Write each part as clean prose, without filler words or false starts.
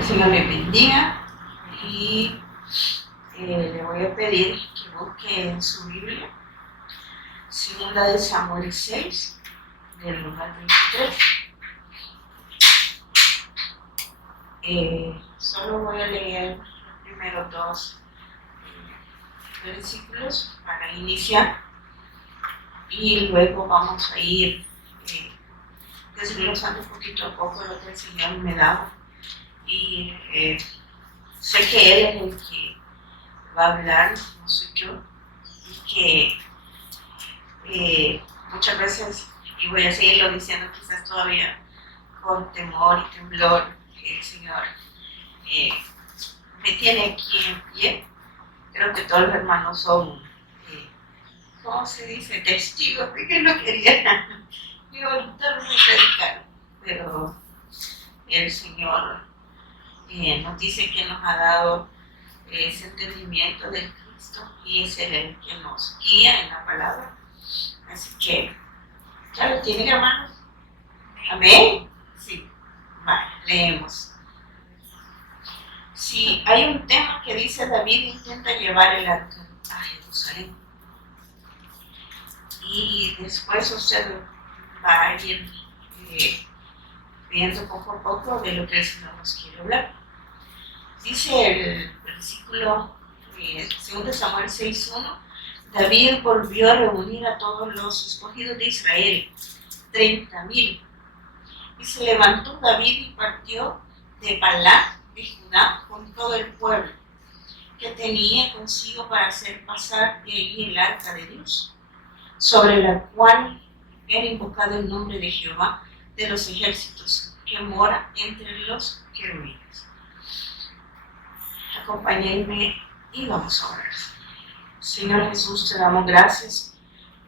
El Señor le bendiga y le voy a pedir que busque en su Biblia, segunda de Samuel 6, del 1 al 23. Solo voy a leer los primeros dos versículos para iniciar y luego vamos a ir desglosando poquito a poco lo que el Señor me da. Y sé que Él es el que va a hablar, no soy yo, y que muchas veces, y voy a seguirlo diciendo quizás todavía con temor y temblor, el Señor me tiene aquí en pie. Creo que todos los hermanos son, ¿cómo se dice?, testigos de que no quería levantarme y predicar, pero el Señor nos dice que nos ha dado ese entendimiento del Cristo y es Él el que nos guía en la palabra. Así que, ¿ya lo tienen, hermanos? ¿Amén? Sí. Vale, leemos. Si hay un tema que dice David intenta llevar el arca a Jerusalén. Y después usted va a ir viendo poco a poco de lo que el Señor nos quiere hablar. Dice el versículo 2 Samuel 6:1, David volvió a reunir a todos los escogidos de Israel, 30,000. Y se levantó David y partió de Palá de Judá con todo el pueblo que tenía consigo para hacer pasar de allí el arca de Dios, sobre la cual era invocado el nombre de Jehová de los ejércitos, que mora entre los querubines. Acompáñenme y vamos a orar. Señor Jesús, te damos gracias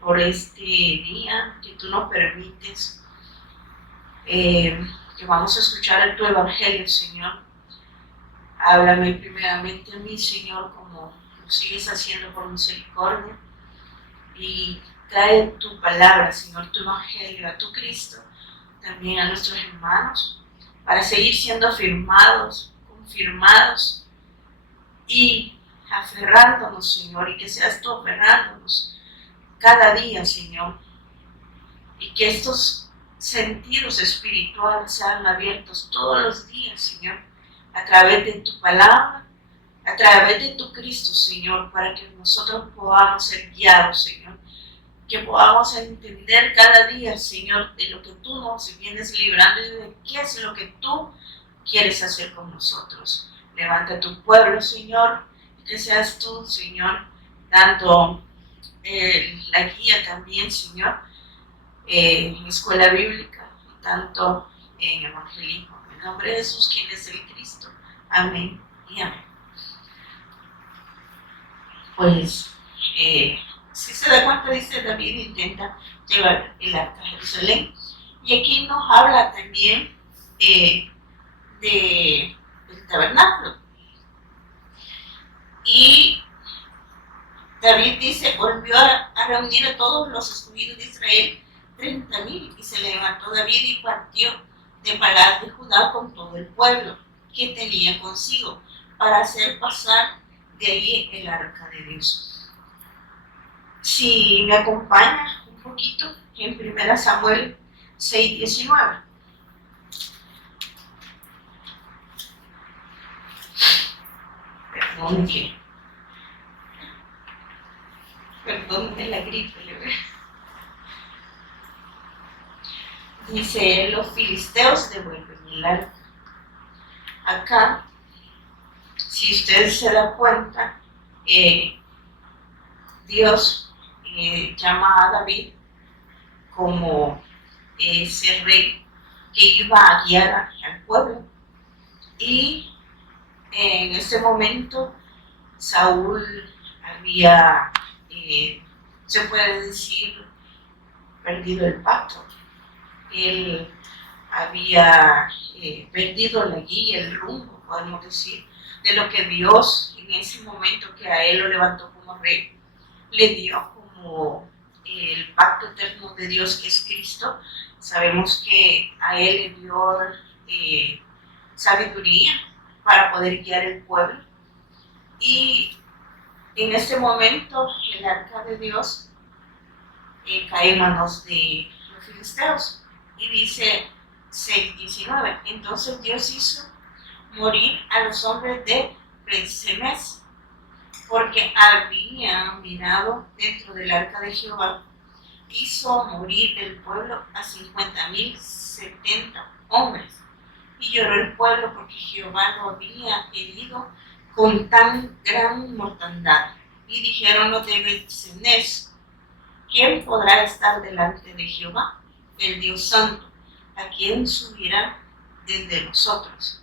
por este día que tú nos permites, que vamos a escuchar tu evangelio, Señor. Háblame primeramente a mí, Señor, como lo sigues haciendo por misericordia, y trae tu palabra, Señor, tu evangelio, a tu Cristo, también a nuestros hermanos, para seguir siendo afirmados, confirmados y aferrándonos, Señor, y que seas tú aferrándonos cada día, Señor, y que estos sentidos espirituales sean abiertos todos los días, Señor, a través de tu palabra, a través de tu Cristo, Señor, para que nosotros podamos ser guiados, Señor, que podamos entender cada día, Señor, de lo que tú nos vienes librando y de qué es lo que tú quieres hacer con nosotros. Levanta tu pueblo, Señor, y que seas tú, Señor, dando la guía también, Señor, en escuela bíblica, tanto en evangelismo. En el nombre de Jesús, quien es el Cristo. Amén y amén. Pues, si se da cuenta, dice David intenta llevar el arca a Jerusalén. Y aquí nos habla también del tabernáculo. Y David dice, volvió a reunir a todos los escogidos de Israel, 30,000, y se levantó David y partió de Palá de Judá con todo el pueblo que tenía consigo, para hacer pasar de allí el arca de Dios. Si me acompaña un poquito en 1 Samuel 6:19. Perdón de la gripe. Dice, los filisteos devuelven el arca. Acá, si usted se da cuenta, Dios llama a David como ese rey que iba a guiar al pueblo. Y en ese momento Saúl había, se puede decir, perdido el pacto. Él había perdido la guía, el rumbo, podemos decir, de lo que Dios en ese momento que a él lo levantó como rey, le dio como el pacto eterno de Dios, que es Cristo. Sabemos que a él le dio sabiduría, para poder guiar el pueblo. Y en este momento el arca de Dios cae en manos de los filisteos. Y dice 6:19, entonces Dios hizo morir a los hombres de Bet-Semes, porque habían mirado dentro del arca de Jehová. Hizo morir del pueblo a 50,070 hombres. Y lloró el pueblo porque Jehová lo había herido con tan gran mortandad. Y dijeron los de Bet-Semes, ¿quién podrá estar delante de Jehová, el Dios Santo? ¿A quién subirá desde nosotros?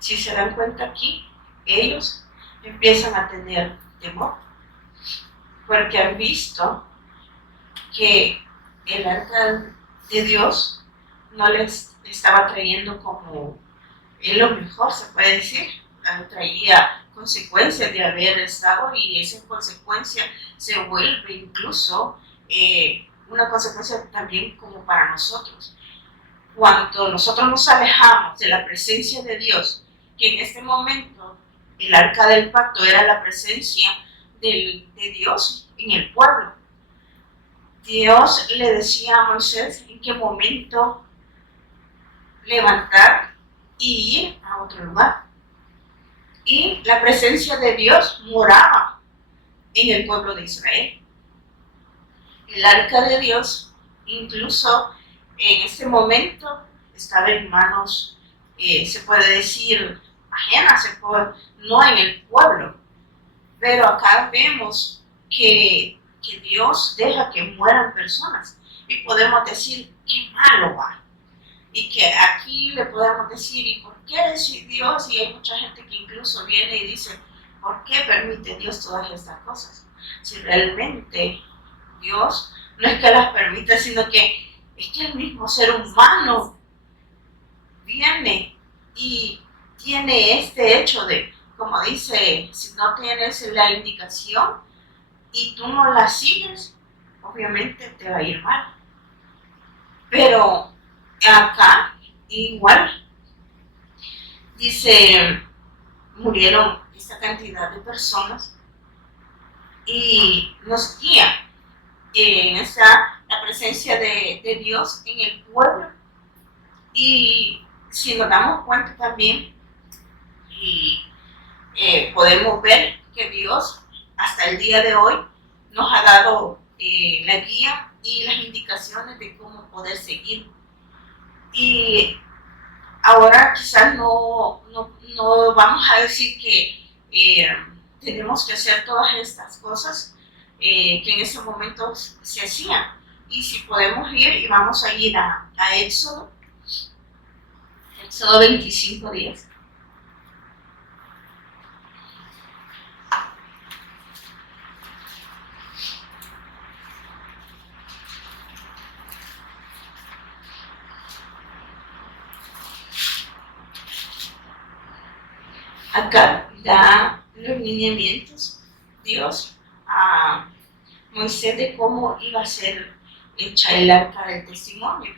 Si se dan cuenta aquí, ellos empiezan a tener temor, porque han visto que el arca de Dios no les estaba trayendo como lo mejor, se puede decir. Traía consecuencias de haber estado, y esa consecuencia se vuelve incluso una consecuencia también como para nosotros. Cuando nosotros nos alejamos de la presencia de Dios, que en este momento el arca del pacto era la presencia de Dios en el pueblo. Dios le decía a Moisés en qué momento levantar y ir a otro lugar. Y la presencia de Dios moraba en el pueblo de Israel. El arca de Dios, incluso en este momento, estaba en manos, se puede decir, ajenas, no en el pueblo. Pero acá vemos que Dios deja que mueran personas. Y podemos decir, qué malo va. Y que aquí le podemos decir, ¿y por qué Dios? Y hay mucha gente que incluso viene y dice, ¿por qué permite Dios todas estas cosas? Si realmente Dios no es que las permita, sino que es que el mismo ser humano viene y tiene este hecho de, como dice, si no tienes la indicación y tú no la sigues, obviamente te va a ir mal. Pero acá igual dice, murieron esta cantidad de personas, y nos guía en la presencia de Dios en el pueblo. Y si nos damos cuenta también, y podemos ver que Dios hasta el día de hoy nos ha dado la guía y las indicaciones de cómo poder seguir. Y ahora quizás no vamos a decir que tenemos que hacer todas estas cosas que en ese momento se hacían. Y si podemos ir, y vamos a ir a Éxodo 25:10. Acá da los lineamientos Dios a Moisés de cómo iba a ser hecha el arca del testimonio.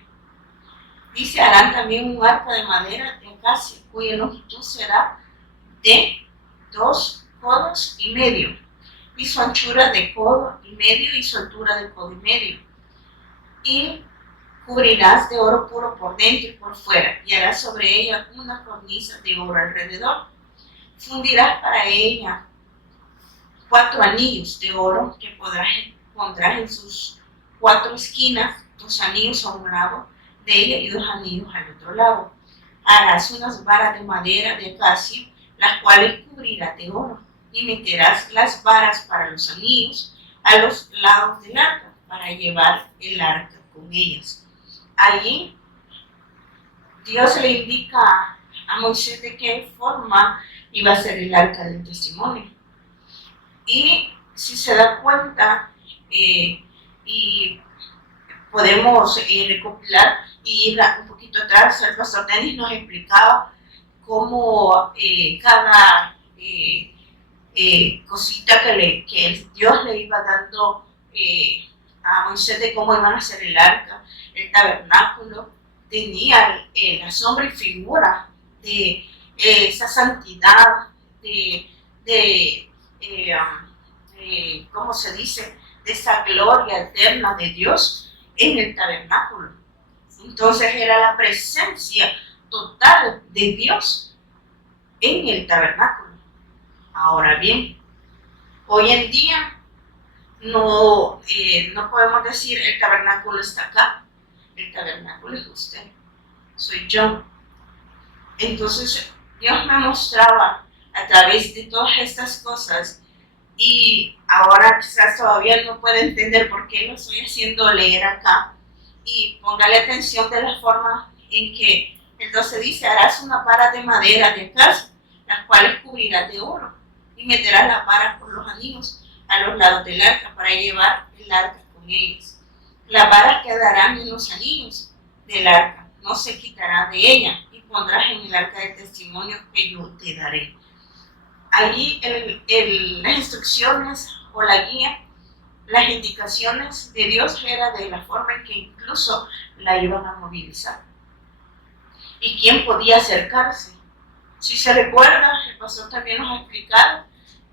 Dice, harán también un arca de madera de acacia, cuya longitud será de 2,5 codos, y su anchura de 1,5 codos, y su altura de 1,5 codos. Y cubrirás de oro puro por dentro y por fuera, y harás sobre ella una cornisa de oro alrededor. Fundirás para ella 4 anillos de oro que pondrás en sus 4 esquinas, 2 anillos a un lado de ella y 2 anillos al otro lado. Harás unas varas de madera de acacia, las cuales cubrirás de oro, y meterás las varas para los anillos a los lados del arca, para llevar el arca con ellas. Allí Dios le indica a Moisés de qué forma iba a ser el arca del testimonio. Y si se da cuenta, y podemos recopilar y ir un poquito atrás, el pastor Denis nos explicaba cómo cada cosita que Dios le iba dando a Moisés de cómo iban a hacer el arca, el tabernáculo, tenía la sombra y figura de esa santidad de ¿cómo se dice? De esa gloria eterna de Dios en el tabernáculo. Entonces era la presencia total de Dios en el tabernáculo. Ahora bien, hoy en día no podemos decir el tabernáculo está acá, el tabernáculo es usted, soy yo. Entonces Dios me mostraba a través de todas estas cosas y ahora quizás todavía no puede entender por qué lo estoy haciendo leer acá y póngale atención de la forma en que entonces dice, harás una vara de madera de casa, las cuales cubrirás de oro y meterás la vara por los anillos a los lados del arca para llevar el arca con ellas. Las varas quedarán en los anillos del arca, no se quitarán de ella y pondrás en el arca de testimonio que yo te daré. Allí las instrucciones o la guía, las indicaciones de Dios era de la forma en que incluso la iban a movilizar. ¿Y quién podía acercarse? Si se recuerda, el pastor también nos ha explicado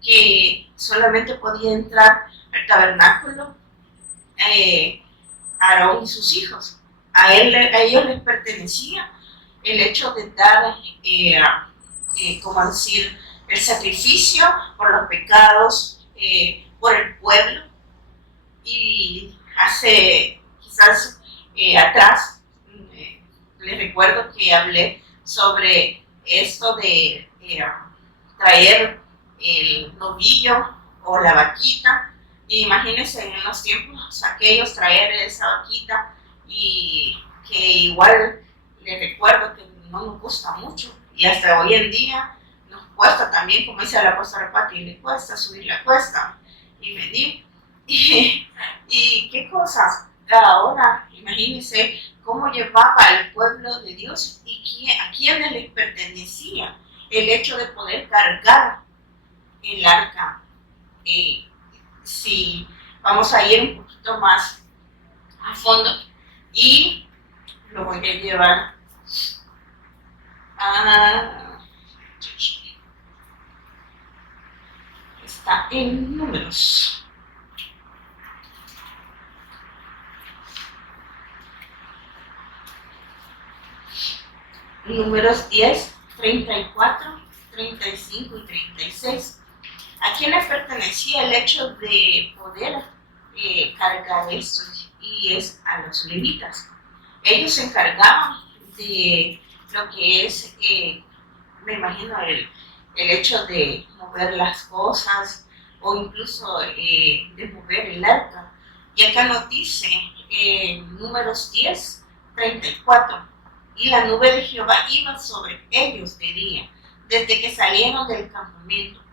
que solamente podía entrar al tabernáculo Aarón y sus hijos. A ellos les pertenecía el hecho de dar, como decir, el sacrificio por los pecados, por el pueblo. Y hace quizás atrás, les recuerdo que hablé sobre esto de traer el novillo o la vaquita. Y imagínense en los tiempos aquellos traer esa vaquita y que igual les recuerdo que no nos gusta mucho y hasta hoy en día nos cuesta también, como dice la pastora Pati, le cuesta subir la cuesta y venir. Y qué cosas. Ahora imagínense cómo llevaba el pueblo de Dios y a quiénes les pertenecía el hecho de poder cargar el arca. Si vamos a ir un poquito más a fondo y lo voy a llevar a... está en Números. Números 10, 34, 35 y 36. ¿A quiénes pertenecía el hecho de poder cargar esto? Y es a los levitas. Ellos se encargaban de lo que es, me imagino, el hecho de mover las cosas o incluso de mover el arca. Y acá nos dice, Números 10, 34, y la nube de Jehová iba sobre ellos de día, desde que salieron del campamento.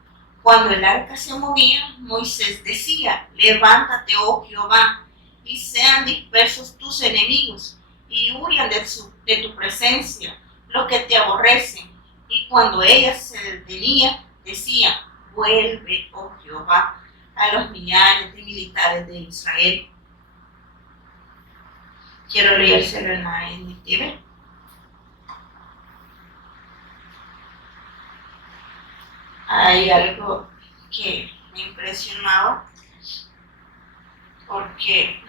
Cuando el arca se movía, Moisés decía, levántate, oh Jehová, y sean dispersos tus enemigos, y huyan de tu presencia los que te aborrecen. Y cuando ella se detenía, decía, vuelve, oh Jehová, a los millares de militares de Israel. Quiero leérselo en la NTV. Hay algo que me impresionaba porque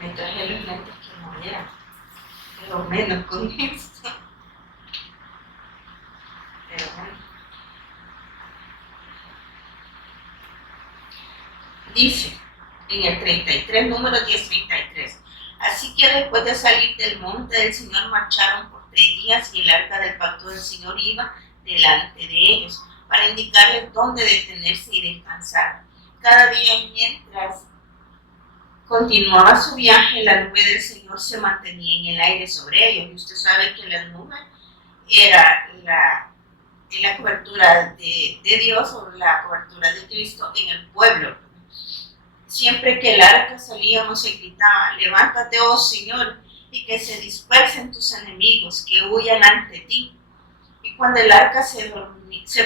me traje los lentes que no eran, pero menos con esto. Pero bueno. Dice en el 33, número 10:33. Así que después de salir del monte del Señor marcharon por 3 días y el arca del pacto del Señor iba delante de ellos para indicarles dónde detenerse y descansar. Cada día mientras continuaba su viaje, la nube del Señor se mantenía en el aire sobre ellos. Y usted sabe que la nube era la cobertura de Dios o la cobertura de Cristo en el pueblo. Siempre que el arca salíamos se gritaba, levántate, oh Señor, y que se dispersen tus enemigos, que huyan ante ti. Y cuando el arca se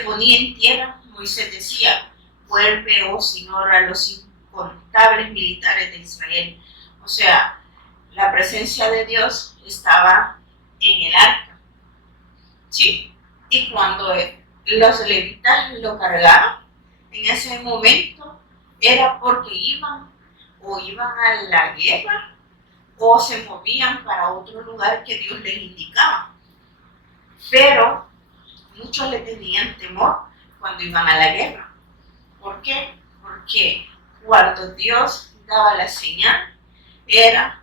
ponía en tierra, Moisés decía, vuelve, oh Señor, a los incontables militares de Israel. O sea, la presencia de Dios estaba en el arca, ¿sí? Y cuando los levitas lo cargaban, en ese momento era porque iban a la guerra o se movían para otro lugar que Dios les indicaba. Pero muchos le tenían temor cuando iban a la guerra. ¿Por qué? Porque cuando Dios daba la señal, era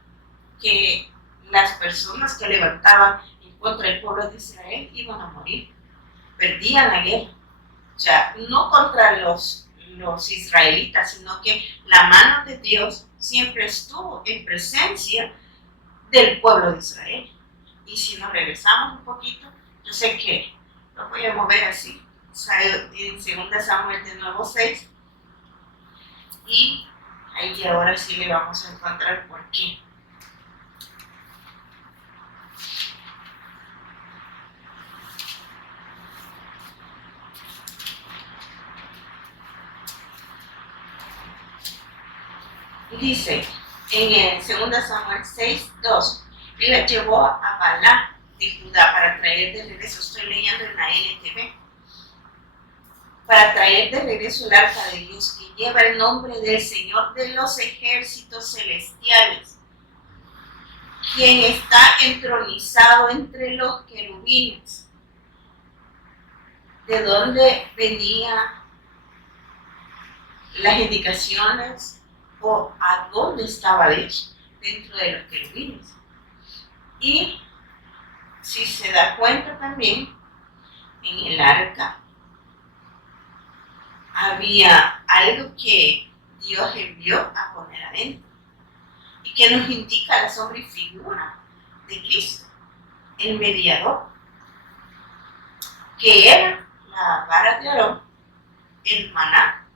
que las personas que levantaban en contra del pueblo de Israel iban a morir, perdían la guerra. O sea, no contra los israelitas, sino que la mano de Dios siempre estuvo en presencia del pueblo de Israel. Y si nos regresamos un poquito, yo sé que lo voy a mover así, en 2 Samuel de nuevo 6, y ahí ahora sí le vamos a encontrar por qué. Dice en el 2 Samuel 6, 2, y la llevó a Balá de Judá para traer de regreso, estoy leyendo en la NTV, para traer de regreso el arca de Dios que lleva el nombre del Señor de los ejércitos celestiales, quien está entronizado entre los querubines. ¿De dónde venían las indicaciones o a dónde estaba Dios? Dentro de los querubines. Y si se da cuenta también, en el arca había algo que Dios envió a poner adentro y que nos indica la sombra y figura de Cristo, el mediador, que era la vara de Aarón, el maná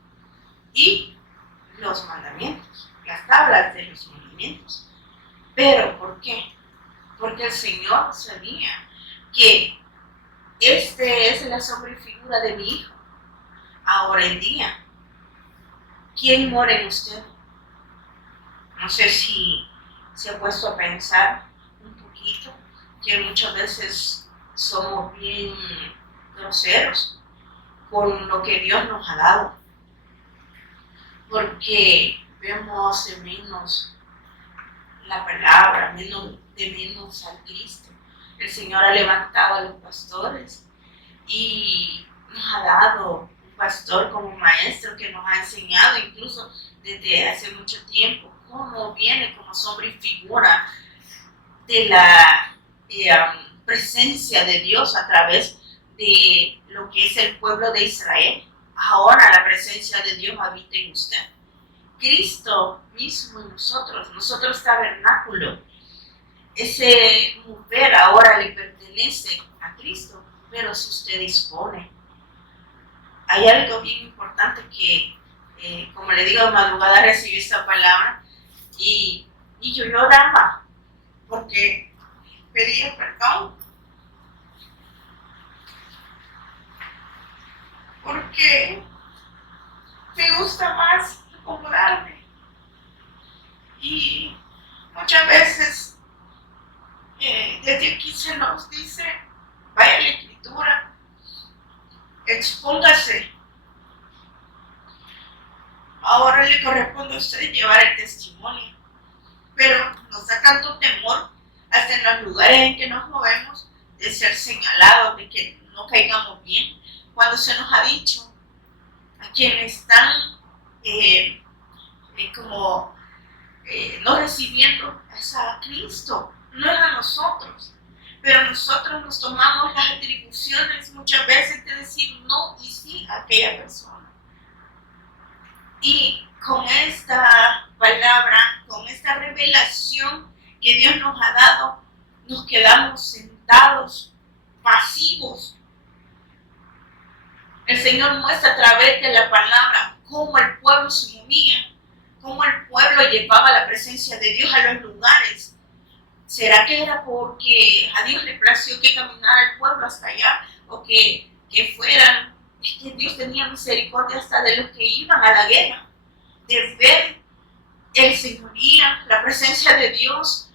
y los mandamientos, las tablas de los mandamientos. ¿Pero por qué? Porque el Señor sabía que este es la sombra y figura de mi Hijo. Ahora en día, ¿quién mora en usted? No sé si se ha puesto a pensar un poquito que muchas veces somos bien groseros con lo que Dios nos ha dado, porque vemos de menos la palabra, de menos al Cristo. El Señor ha levantado a los pastores y nos ha dado un pastor como maestro que nos ha enseñado incluso desde hace mucho tiempo cómo viene como sombra y figura de la presencia de Dios a través de lo que es el pueblo de Israel. Ahora la presencia de Dios habita en usted. Cristo mismo en nosotros tabernáculo. Ese mujer ahora le pertenece a Cristo, pero si usted dispone. Hay algo bien importante que, como le digo, de madrugada recibí esta palabra y yo lloraba porque pedía perdón, porque me gusta más acomodarme y muchas veces desde aquí se nos dice, vaya a la escritura, expóngase. Ahora le corresponde a usted llevar el testimonio, pero nos da tanto temor hasta en los lugares en que nos movemos de ser señalados, de que no caigamos bien, cuando se nos ha dicho a quienes están no recibiendo a Cristo, no es a nosotros, pero nosotros nos tomamos las atribuciones muchas veces de decir no y sí a aquella persona. Y con esta palabra, con esta revelación que Dios nos ha dado, nos quedamos sentados, pasivos. El Señor muestra a través de la palabra cómo el pueblo se movía, cómo el pueblo llevaba la presencia de Dios a los lugares. ¿Será que era porque a Dios le plació que caminara el pueblo hasta allá? O que fueran, es que Dios tenía misericordia hasta de los que iban a la guerra, de ver el señoría, la presencia de Dios,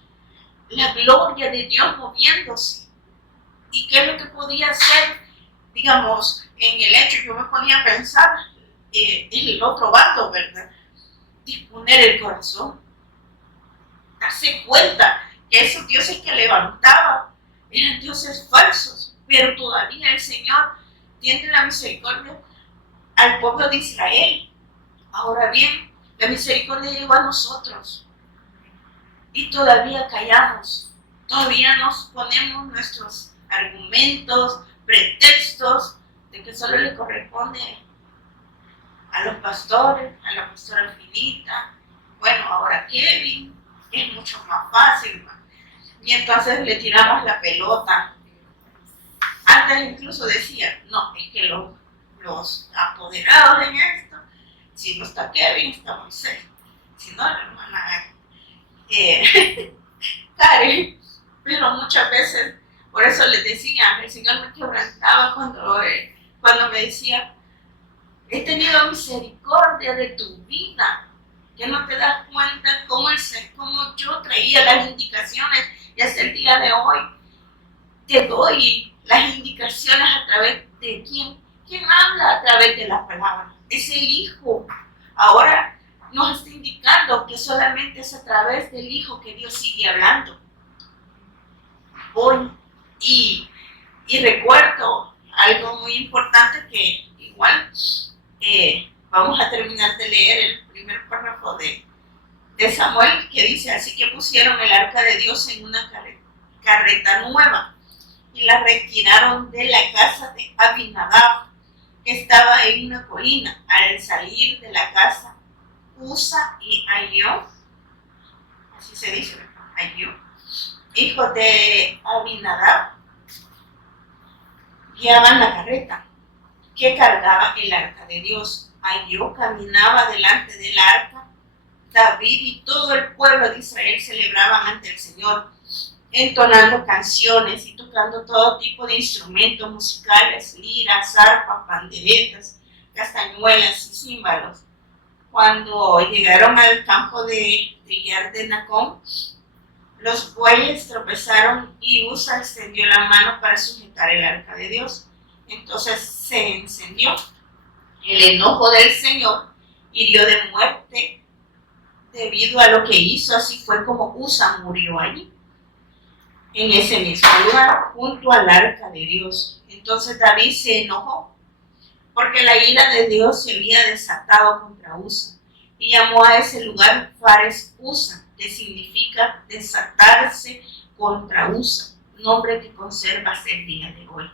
la gloria de Dios moviéndose. ¿Y qué es lo que podía hacer? Digamos, en el hecho, yo me ponía a pensar en el otro bando, ¿verdad? Disponer el corazón, darse cuenta que esos dioses que levantaba eran dioses falsos, pero todavía el Señor tiene la misericordia al pueblo de Israel. Ahora bien, la misericordia llegó a nosotros y todavía callamos, todavía nos ponemos nuestros argumentos, pretextos de que solo le corresponde a los pastores, a la pastora Finita, bueno, ahora Kevin, es mucho más fácil, ¿no? Y entonces le tiramos la pelota. Antes incluso decía, no, es que los apoderados en esto, si no está Kevin, está Moisés, si no, la hermana Karen, pero muchas veces, por eso les decía, el Señor me quebrantaba cuando me decía, he tenido misericordia de tu vida, que no te das cuenta cómo yo traía las indicaciones y hasta el día de hoy te doy las indicaciones a través de quién habla a través de la palabra, es el Hijo. Ahora nos está indicando que solamente es a través del Hijo que Dios sigue hablando. Hoy, y recuerdo algo muy importante que igual vamos a terminar de leer el primer párrafo de Samuel, que dice, así que pusieron el arca de Dios en una carreta nueva y la retiraron de la casa de Abinadab, que estaba en una colina. Al salir de la casa, Usa y Ahio, así se dice, Ahio, hijos de Abinadab, guiaban la carreta que cargaba el arca de Dios. Ahio caminaba delante del arca. David y todo el pueblo de Israel celebraban ante el Señor, entonando canciones y tocando todo tipo de instrumentos musicales, liras, arpas, panderetas, castañuelas y címbalos. Cuando llegaron al campo de trillar de Nacón, los bueyes tropezaron y Usa extendió la mano para sujetar el arca de Dios. Entonces se encendió el enojo del Señor, hirió de muerte debido a lo que hizo. Así fue como Usa murió allí, en ese mismo lugar, junto al arca de Dios. Entonces David se enojó porque la ira de Dios se había desatado contra Usa y llamó a ese lugar Fares Usa, que significa desatarse contra Usa, nombre que conserva hasta el día de hoy.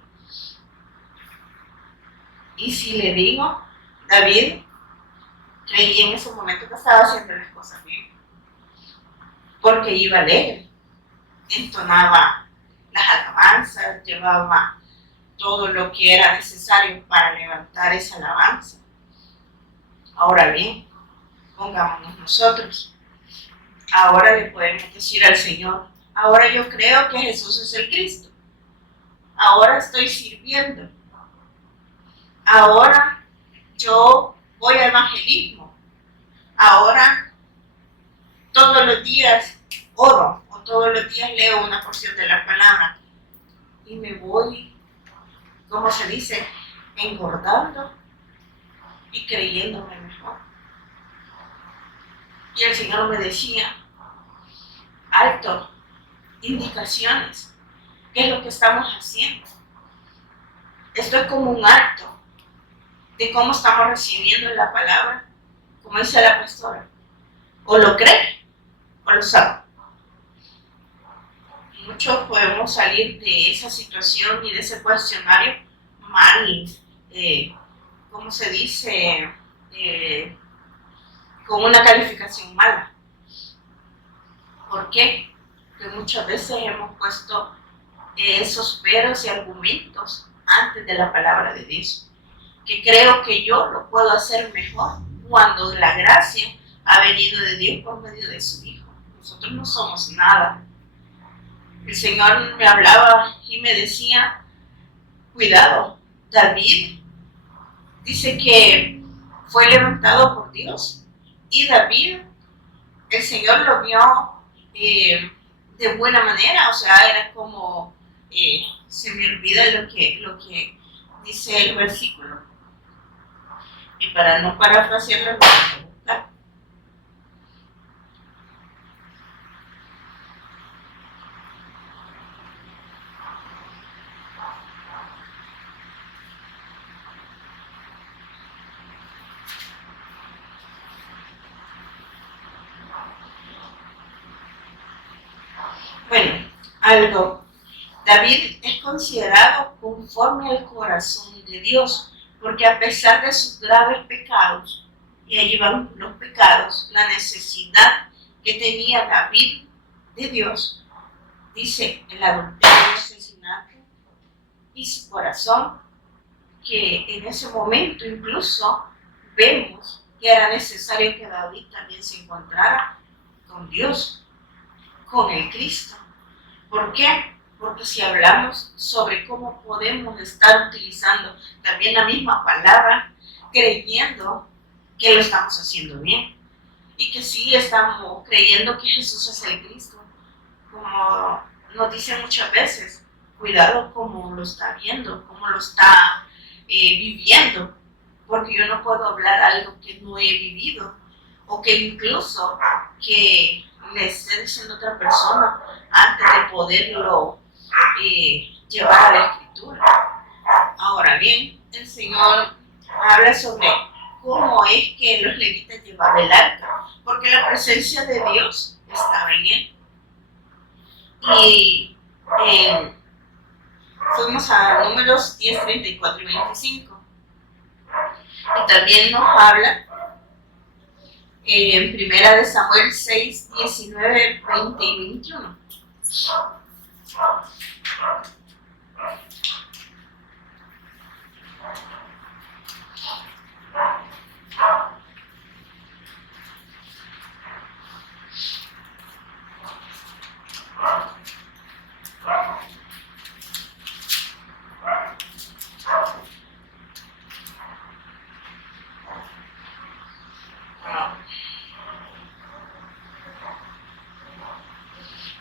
Y si le digo, David creía en ese momento que estaba haciendo las cosas bien, porque iba alegre, entonaba las alabanzas, llevaba todo lo que era necesario para levantar esa alabanza. Ahora bien, pongámonos nosotros. Ahora le podemos decir al Señor, ahora yo creo que Jesús es el Cristo. Ahora estoy sirviendo. Ahora yo voy al evangelismo. Ahora todos los días oro o todos los días leo una porción de la palabra y me voy, como se dice, engordando y creyéndome mejor. Y el Señor me decía, alto, indicaciones, ¿qué es lo que estamos haciendo? Esto es como un acto de cómo estamos recibiendo la palabra, como dice la pastora, o lo cree o lo sabe. Muchos podemos salir de esa situación y de ese cuestionario mal, ¿cómo se dice? Con una calificación mala. ¿Por qué? Porque muchas veces hemos puesto esos peros y argumentos antes de la palabra de Dios, que creo que yo lo puedo hacer mejor cuando la gracia ha venido de Dios por medio de su Hijo. Nosotros no somos nada. El Señor me hablaba y me decía, cuidado, David dice que fue levantado por Dios Y David, el Señor lo vio de buena manera, o sea, era como, se me olvida lo que dice el versículo, y para no parafrasearlo, lo voy a buscar. Bueno, algo. David es considerado conforme al corazón de Dios, porque a pesar de sus graves pecados, y allí van los pecados, la necesidad que tenía David de Dios, dice el adulterio, el asesinato y su corazón, que en ese momento incluso vemos que era necesario que David también se encontrara con Dios, con el Cristo. ¿Por qué? Porque si hablamos sobre cómo podemos estar utilizando también la misma palabra, creyendo que lo estamos haciendo bien y que sí estamos creyendo que Jesús es el Cristo, como nos dicen muchas veces, cuidado cómo lo está viendo, cómo lo está viviendo, porque yo no puedo hablar algo que no he vivido o que incluso que le esté diciendo a otra persona antes de poderlo llevar a la escritura. Ahora bien, el Señor habla sobre cómo es que los levitas llevaban el arca, porque la presencia de Dios estaba en él. Y fuimos a Números 10, 34 y 25. Y también nos habla en Primera de Samuel 6, 19, 20 y 21.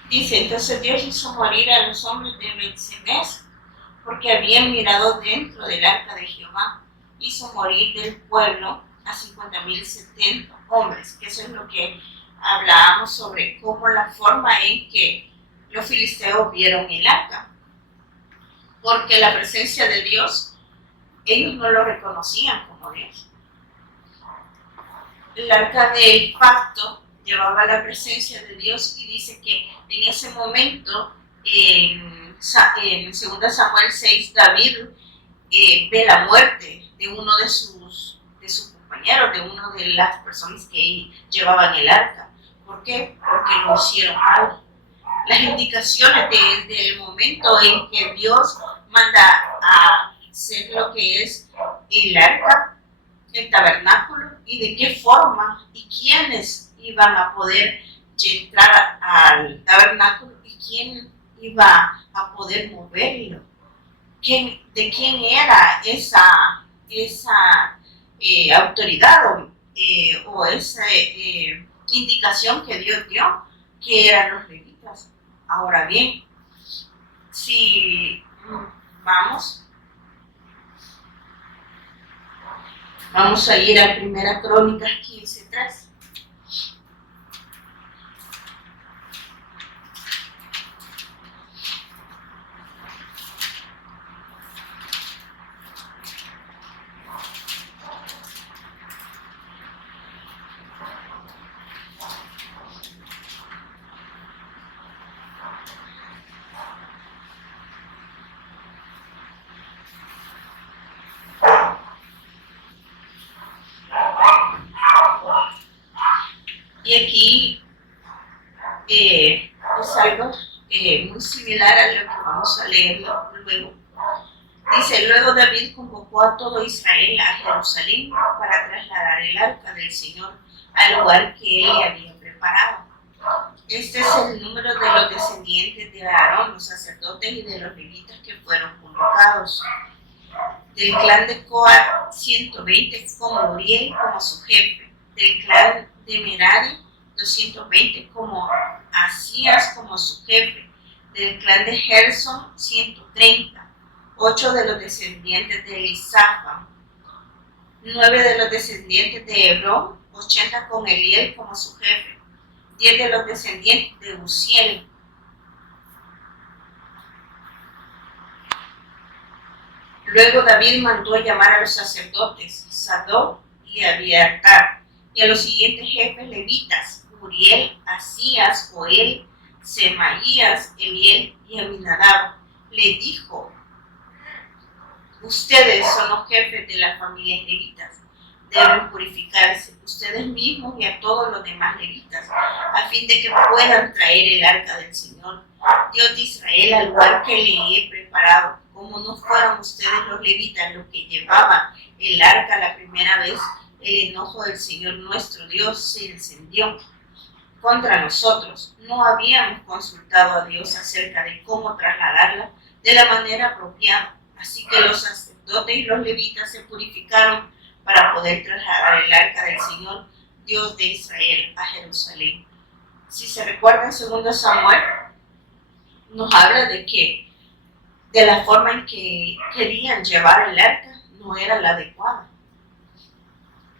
Dice, entonces Dios hizo morir a los hombres de Bet-Semes porque habían mirado dentro del arca de Jehová. Hizo morir del pueblo a 50,070 hombres, que eso es lo que hablábamos sobre cómo la forma en que los filisteos vieron el arca. Porque la presencia de Dios, ellos no lo reconocían como Dios. El arca del pacto llevaba la presencia de Dios y dice que en ese momento, en 2 Samuel 6, David ve la muerte de uno de sus compañeros, de una de las personas que llevaban el arca. ¿Por qué? Porque lo hicieron mal. Las indicaciones desde el momento en que Dios manda a hacer lo que es el arca, el tabernáculo, y de qué forma y quiénes iban a poder entrar al tabernáculo y quién iba a poder moverlo, de quién era esa autoridad o esa indicación que Dios dio, que eran los levitas. Ahora bien, si vamos a ir a Primera Crónicas 15:3. Y aquí es algo muy similar a lo que vamos a leer luego. Dice, luego David convocó a todo Israel a Jerusalén para trasladar el arca del Señor al lugar que él había preparado. Este es el número de los descendientes de Aarón, los sacerdotes y de los levitas que fueron convocados. Del clan de Coat, 120 con Uriel como su jefe. Del clan de Merari, 220, como Asías como su jefe. Del clan de Gerson, 130. 8 de los descendientes de Elisafan. 9 de los descendientes de Hebrón, 80 con Eliel como su jefe. 10 de los descendientes de Uziel. Luego David mandó llamar a los sacerdotes, Sadoc y Abiatar, y a los siguientes jefes levitas, Uriel, Asías, Joel, Semaías, Eliel y Aminadab. Le dijo: ustedes son los jefes de las familias levitas, deben purificarse ustedes mismos y a todos los demás levitas, a fin de que puedan traer el arca del Señor, Dios de Israel, al lugar que le he preparado. Como no fueron ustedes los levitas los que llevaban el arca la primera vez, el enojo del Señor nuestro Dios se encendió contra nosotros. No habíamos consultado a Dios acerca de cómo trasladarla de la manera apropiada. Así que los sacerdotes y los levitas se purificaron para poder trasladar el arca del Señor, Dios de Israel, a Jerusalén. Si se recuerda en 2 Samuel, nos habla de que de la forma en que querían llevar el arca no era la adecuada.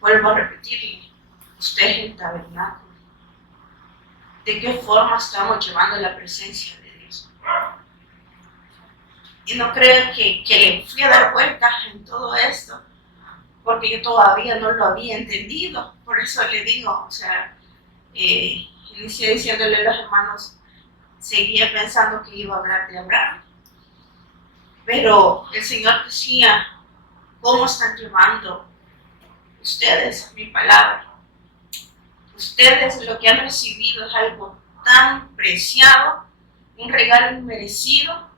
Vuelvo a repetirle, usted es el tabernáculo. ¿De qué forma estamos llevando la presencia de Dios? Y no creo que le fui a dar vueltas en todo esto, porque yo todavía no lo había entendido. Por eso le digo, inicié diciéndole a los hermanos, seguía pensando que iba a hablar de Abraham. Pero el Señor decía, ¿cómo están llevando ustedes mi palabra? Ustedes lo que han recibido es algo tan preciado, un regalo inmerecido,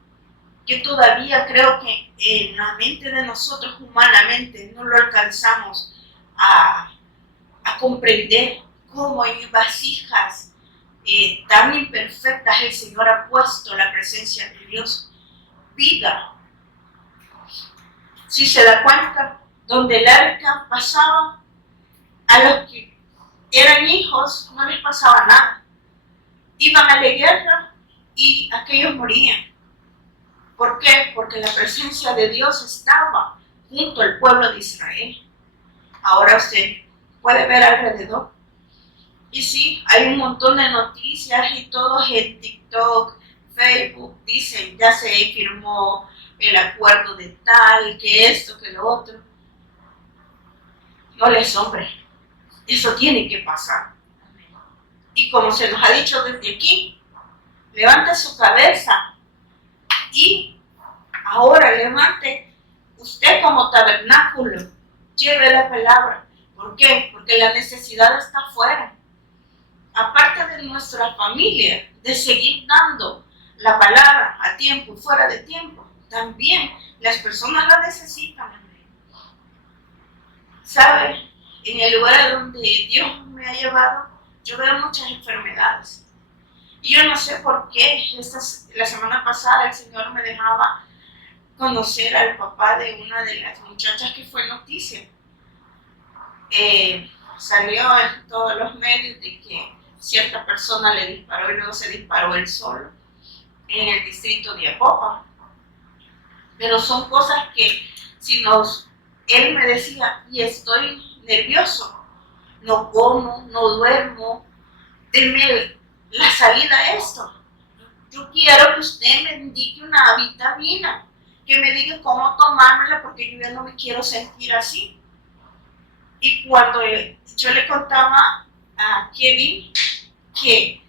que todavía creo que en la mente de nosotros humanamente no lo alcanzamos a comprender cómo en vasijas tan imperfectas el Señor ha puesto la presencia de Dios viva. Si se da cuenta, donde el arca pasaba, a los que eran hijos no les pasaba nada. Iban a la guerra y aquellos morían. ¿Por qué? Porque la presencia de Dios estaba junto al pueblo de Israel. Ahora usted puede ver alrededor. Y sí, hay un montón de noticias y todos en TikTok, Facebook, dicen, ya se firmó el acuerdo de tal, que esto, que lo otro. No le asombre. Eso tiene que pasar. Y como se nos ha dicho desde aquí, levante su cabeza y ahora levante usted como tabernáculo, lleve la palabra. ¿Por qué? Porque la necesidad está afuera. Aparte de nuestra familia, de seguir dando la palabra a tiempo y fuera de tiempo, también las personas la necesitan. ¿Sabe? En el lugar donde Dios me ha llevado, yo veo muchas enfermedades. Y yo no sé por qué. La semana pasada el Señor me dejaba conocer al papá de una de las muchachas que fue noticia. Salió en todos los medios de que cierta persona le disparó y luego se disparó él solo en el distrito de Apopa. Pero son cosas que él me decía, y estoy nervioso, no como, no duermo, denme la salida a esto. Yo quiero que usted me indique una vitamina, que me diga cómo tomármela, porque yo ya no me quiero sentir así. Y cuando yo le contaba a Kevin que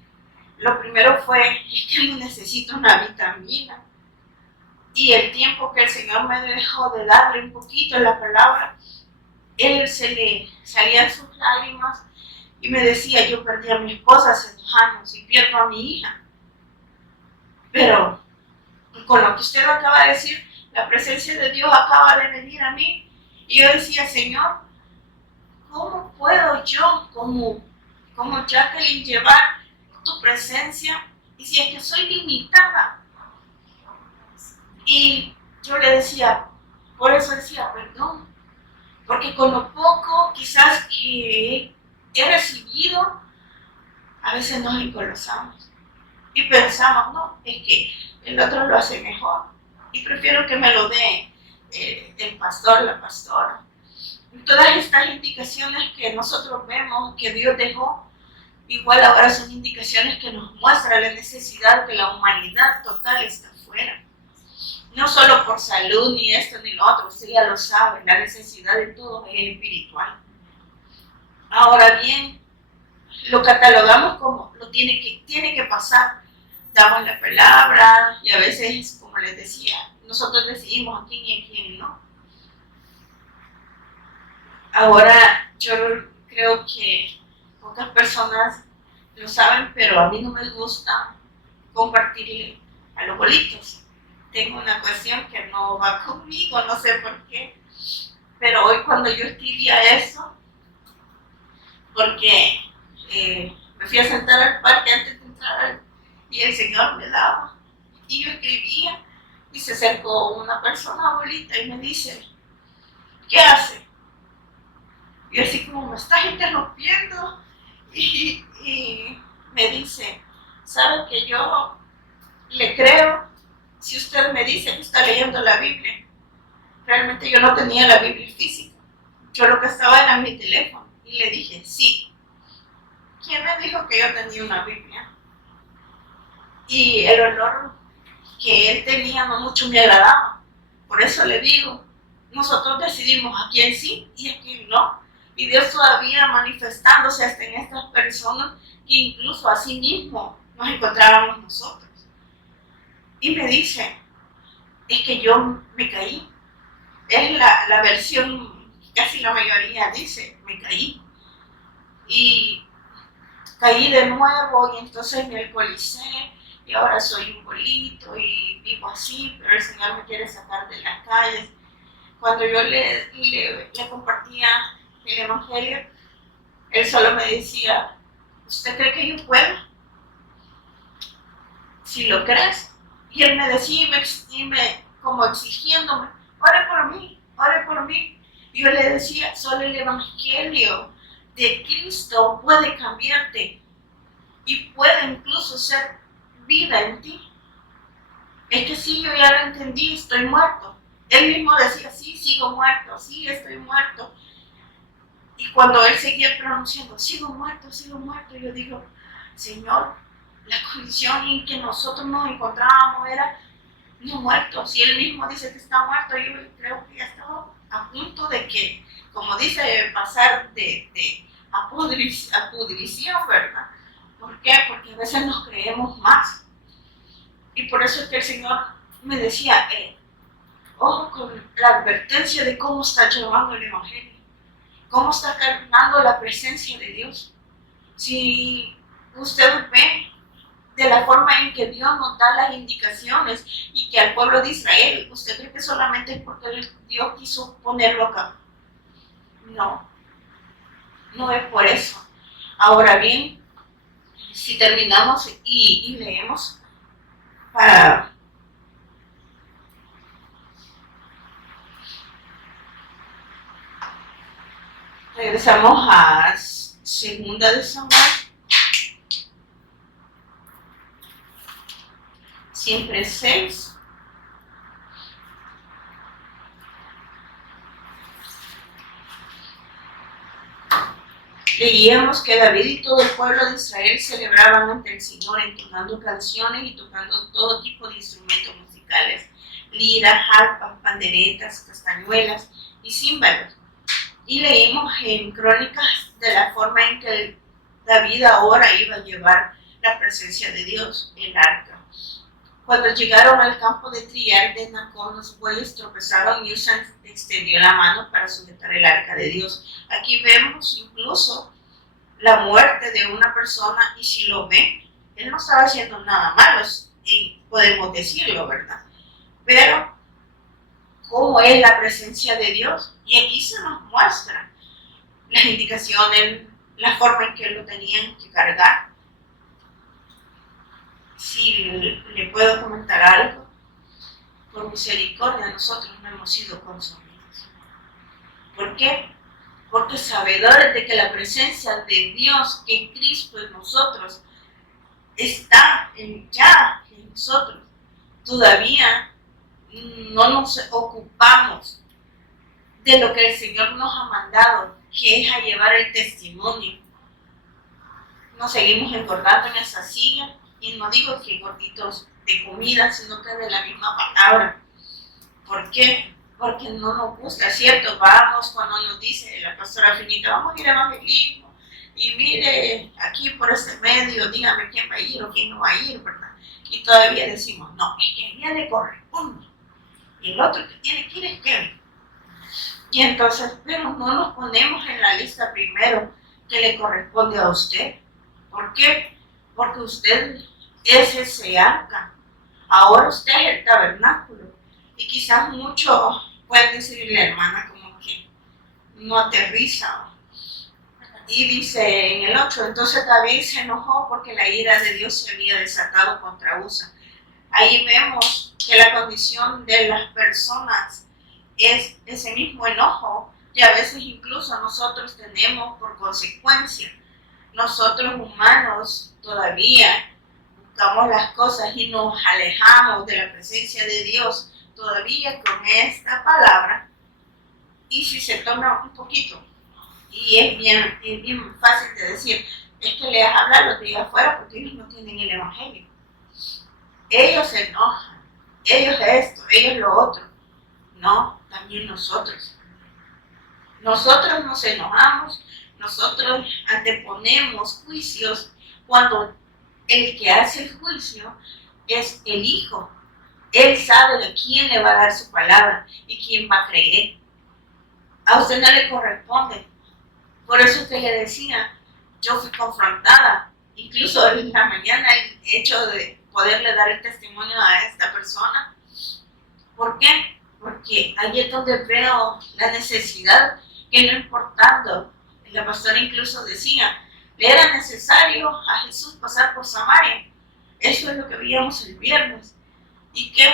lo primero fue, es que no necesito una vitamina, y el tiempo que el Señor me dejó de darle un poquito la palabra, él se le salían sus lágrimas y me decía, yo perdí a mi esposa hace 2 años y pierdo a mi hija. Pero con lo que usted acaba de decir, la presencia de Dios acaba de venir a mí, y yo decía, Señor, ¿cómo puedo yo como Jacqueline llevar tu presencia? Y si es que soy limitada. Y yo le decía, por eso decía, perdón, porque con lo poco quizás que he he recibido, a veces nos encolosamos y pensamos, no, es que el otro lo hace mejor y prefiero que me lo dé el pastor, la pastora. Y todas estas indicaciones que nosotros vemos que Dios dejó, igual ahora son indicaciones que nos muestran la necesidad que la humanidad total está afuera. No solo por salud, ni esto ni lo otro, usted ya lo sabe, la necesidad de todo es espiritual. Ahora bien, lo catalogamos como lo tiene que pasar. Damos la palabra y a veces, como les decía, nosotros decidimos a quién y a quién no. Ahora, yo creo que pocas personas lo saben, pero a mí no me gusta compartirle a los bolitos. Tengo una cuestión que no va conmigo, no sé por qué, pero hoy cuando yo escribía eso, porque me fui a sentar al parque antes de entrar y el Señor me daba, y yo escribía, y se acercó una persona abuelita y me dice, ¿qué hace? Y así como me estás interrumpiendo, y me dice, ¿sabe que yo le creo si usted me dice que está leyendo la Biblia? Realmente yo no tenía la Biblia física, yo lo que estaba era en mi teléfono, y le dije, sí. ¿Quién me dijo que yo tenía una Biblia? Y el olor que él tenía no mucho me agradaba. Por eso le digo, nosotros decidimos a quién sí y a quién no. Y Dios todavía manifestándose hasta en estas personas que incluso a sí mismo nos encontrábamos nosotros. Y me dice, es que yo me caí. Es la versión, casi la mayoría dice, me caí. Y caí de nuevo y entonces me alcoholicé y ahora soy un bolito y vivo así, pero el Señor me quiere sacar de las calles. Cuando yo le compartía el Evangelio, él solo me decía, ¿usted cree que yo puedo? Si lo crees. Y él me decía como exigiéndome, ore por mí, ore por mí. Y yo le decía, solo el Evangelio de Cristo puede cambiarte y puede incluso ser vida en ti. Es que sí, yo ya lo entendí, estoy muerto. Él mismo decía, sí, sigo muerto, sí, estoy muerto. Y cuando él seguía pronunciando, sigo muerto, yo digo, Señor, la condición en que nosotros nos encontrábamos era no muerto. Si él mismo dice que está muerto, yo creo que ya estaba a punto de que, como dice, pasar de a pudrición, ¿verdad? ¿Por qué? Porque a veces nos creemos más. Y por eso es que el Señor me decía, ojo con la advertencia de cómo está llevando el Evangelio, cómo está cargando la presencia de Dios. Si usted ve de la forma en que Dios nos da las indicaciones y que al pueblo de Israel, ¿usted cree que solamente es porque Dios quiso ponerlo acá? No, no es por eso. Ahora bien, si terminamos y leemos para regresamos a Segunda de Samuel, siempre 6. Leíamos que David y todo el pueblo de Israel celebraban ante el Señor entonando canciones y tocando todo tipo de instrumentos musicales, liras, arpas, panderetas, castañuelas y címbalos. Y leímos en Crónicas de la forma en que David ahora iba a llevar la presencia de Dios, el arca. Cuando llegaron al campo de trillar de Nacón, los bueyes tropezaron y Usa extendió la mano para sujetar el arca de Dios. Aquí vemos incluso la muerte de una persona y si lo ven, él no estaba haciendo nada malo, podemos decirlo, ¿verdad? Pero, ¿cómo es la presencia de Dios? Y aquí se nos muestra las indicaciones, la forma en que lo tenían que cargar. Si le puedo comentar algo, por misericordia nosotros no hemos sido consumidos. ¿Por qué? porque sabedores de que la presencia de Dios, que Cristo en nosotros, está ya en nosotros. Todavía no nos ocupamos de lo que el Señor nos ha mandado, que es a llevar el testimonio. Nos seguimos engordando en esa silla, y no digo que gorditos de comida, sino que de la misma palabra. ¿Por qué? Porque no nos gusta, ¿cierto? Vamos cuando nos dice la pastora Finita, vamos a ir a evangelismo, y mire, aquí por este medio, dígame quién va a ir o quién no va a ir, ¿verdad? Y todavía decimos, no, es que a ella le corresponde, y el otro que tiene que ir es Kevin. Y entonces, pero no nos ponemos en la lista primero que le corresponde a usted. ¿Por qué? Porque usted es ese arca. Ahora usted es el tabernáculo. Y quizás muchos pueden decirle, hermana, como que no aterriza. Y dice en el 8, entonces David se enojó porque la ira de Dios se había desatado contra Usa. Ahí vemos que la condición de las personas es ese mismo enojo que a veces incluso nosotros tenemos por consecuencia. Nosotros humanos todavía buscamos las cosas y nos alejamos de la presencia de Dios todavía con esta palabra. Y si se toma un poquito, y es bien fácil de decir, es que le vas a hablar los de allá afuera porque ellos no tienen el evangelio. Ellos se enojan, ellos esto, ellos lo otro. No, también nosotros. Nosotros nos enojamos, nosotros anteponemos juicios cuando el que hace el juicio es el Hijo. Él sabe de quién le va a dar su palabra y quién va a creer. A usted no le corresponde. Por eso que le decía, yo fui confrontada, incluso en la mañana, el hecho de poderle dar el testimonio a esta persona. ¿Por qué? Porque ahí es donde veo la necesidad, que no importando, la pastora incluso decía, le era necesario a Jesús pasar por Samaria. Eso es lo que veíamos el viernes. Y que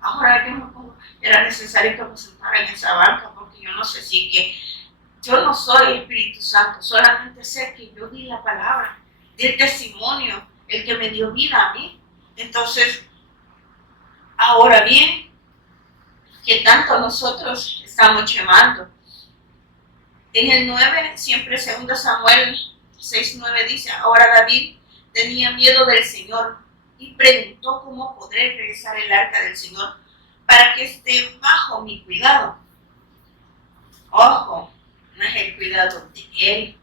ahora yo me pongo, era necesario que me sentara en esa banca, porque yo no sé si que yo no soy Espíritu Santo, solamente sé que yo di la palabra, di el testimonio, el que me dio vida a mí. Entonces, ahora bien, que tanto nosotros estamos llevando. En el 9, siempre 2 Samuel 6:9 dice, ahora David tenía miedo del Señor y preguntó cómo podré regresar el arca del Señor para que esté bajo mi cuidado. Ojo, no es el cuidado de Él,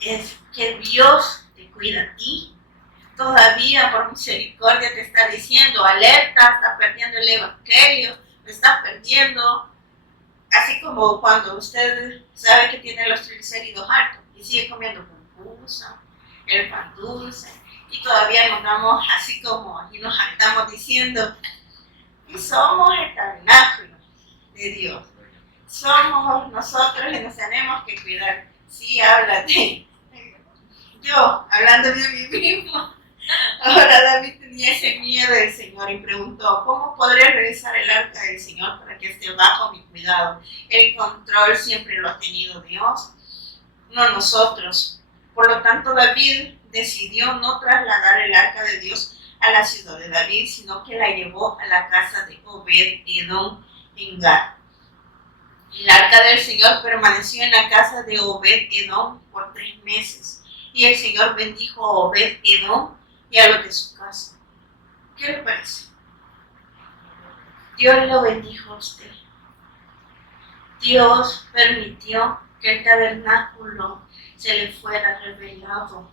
es que Dios te cuida a ti. Todavía por misericordia te está diciendo, alerta, estás perdiendo el evangelio, lo estás perdiendo. Así como cuando usted sabe que tiene los triglicéridos altos y sigue comiendo pupusa, el pan dulce, y todavía nos damos así como, y nos estamos diciendo, y somos el tabernáculo de Dios. Somos nosotros y nos tenemos que cuidar. Sí, háblate. Yo, hablando de mí mismo, ahora David tenía ese miedo del Señor y preguntó, ¿cómo podré regresar el arca del Señor para que esté bajo mi cuidado? El control siempre lo ha tenido Dios, no nosotros. Por lo tanto, David decidió no trasladar el arca de Dios a la ciudad de David, sino que la llevó a la casa de Obed-Edom en Gad. El arca del Señor permaneció en la casa de Obed-Edom por 3 meses. Y el Señor bendijo a Obed-Edom y a los de su casa. ¿Qué le parece? Dios lo bendijo a usted. Dios permitió que el tabernáculo se le fuera revelado.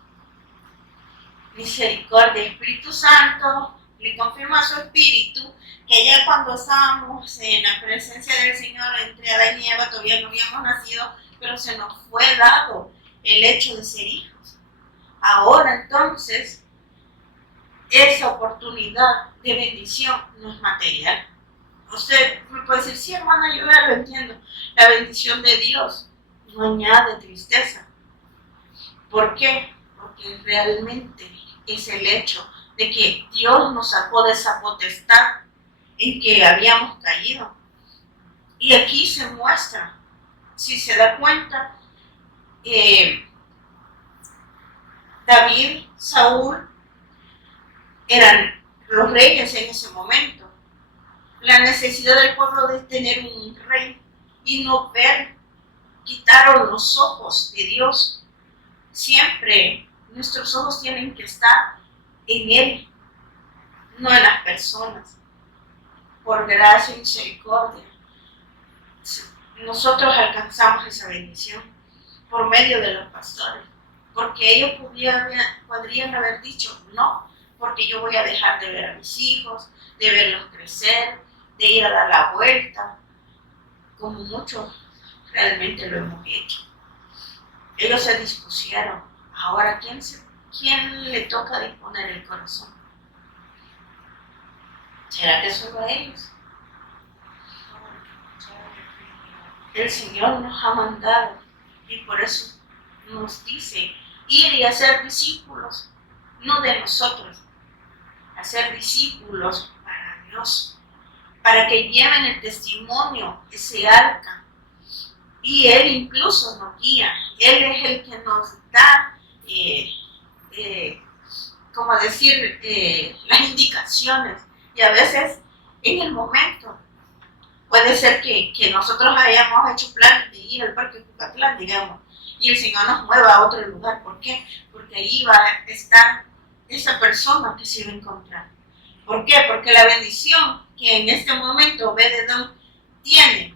Misericordia, Espíritu Santo le confirma a su espíritu que ya cuando estábamos en la presencia del Señor entre Adán y Eva todavía no habíamos nacido, pero se nos fue dado el hecho de ser hijos. Ahora entonces, esa oportunidad de bendición no es material. Usted me puede decir, sí, hermana, yo ya lo entiendo. La bendición de Dios no añade tristeza. ¿Por qué? Porque realmente es el hecho de que Dios nos sacó de esa potestad en que habíamos caído. Y aquí se muestra si se da cuenta, David, Saúl, eran los reyes en ese momento. La necesidad del pueblo de tener un rey y no ver, quitaron los ojos de Dios. Siempre nuestros ojos tienen que estar en Él, no en las personas. Por gracia y misericordia, nosotros alcanzamos esa bendición por medio de los pastores, porque ellos podrían haber dicho, no, porque yo voy a dejar de ver a mis hijos, de verlos crecer, de ir a dar la vuelta, como muchos realmente lo hemos hecho. Ellos se dispusieron. Ahora, ¿quién le toca disponer el corazón? ¿Será que solo a ellos? El Señor nos ha mandado y por eso nos dice ir y hacer discípulos, no de nosotros, hacer discípulos para Dios, para que lleven el testimonio, ese arca. Y Él incluso nos guía, Él es el que nos da, las indicaciones. Y a veces en el momento puede ser que nosotros hayamos hecho plan de ir al Parque Cucatlán, digamos, y el Señor nos mueva a otro lugar. ¿Por qué? Porque ahí va a estar esa persona que se va a encontrar. ¿Por qué? Porque la bendición que en este momento Obed-Edom tiene,